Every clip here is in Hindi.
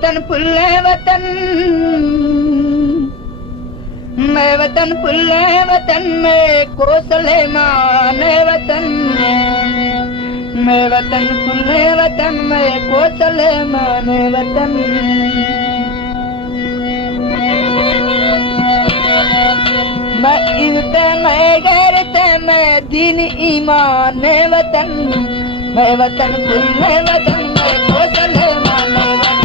वतन फुल्ले वतन, मैं वतन फुल्ले वतन में कोसले माने वतन, मैं वतन फुल्ले वतन में कोसले माने वतन। मैं इल्ते मैं गैरते मैं दीन ईमान वतन, मैं वतन फुल्ले वतन में कोसले माने वतन।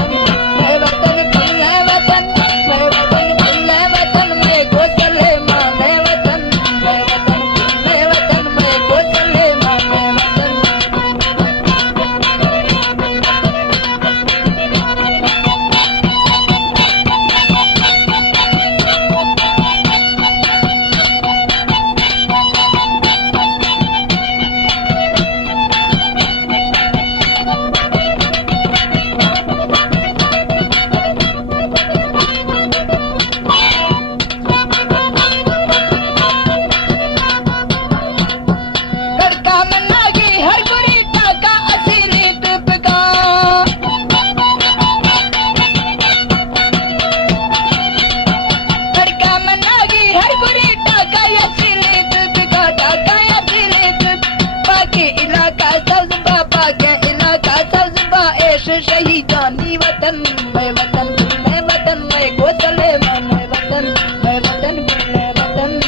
शहीदानी वतन, मैं वतन फुल्ले वतन मैं कोसले माने वतन, मैं वतन फुल्ले वतन।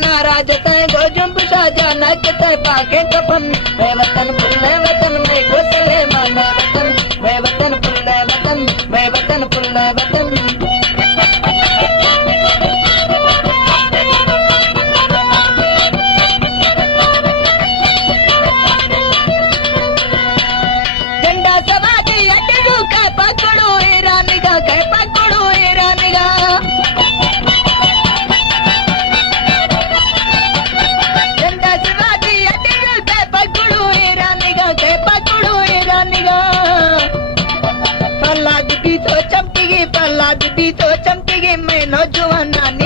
नाराजते गो जुम्बशा जाना किते पाके कफन, मैं वतन फुल्ले वतन में कोसले माने वतन, मैं वतन फुल्ले वतन, मैं वतन फुल्ले वतन। झंडा सवारी अटरू का पकड़ो ईरानिगा के पकड़ो ईरानिगा, प्रहलाद भी तो चमकेगी मैं नौजवान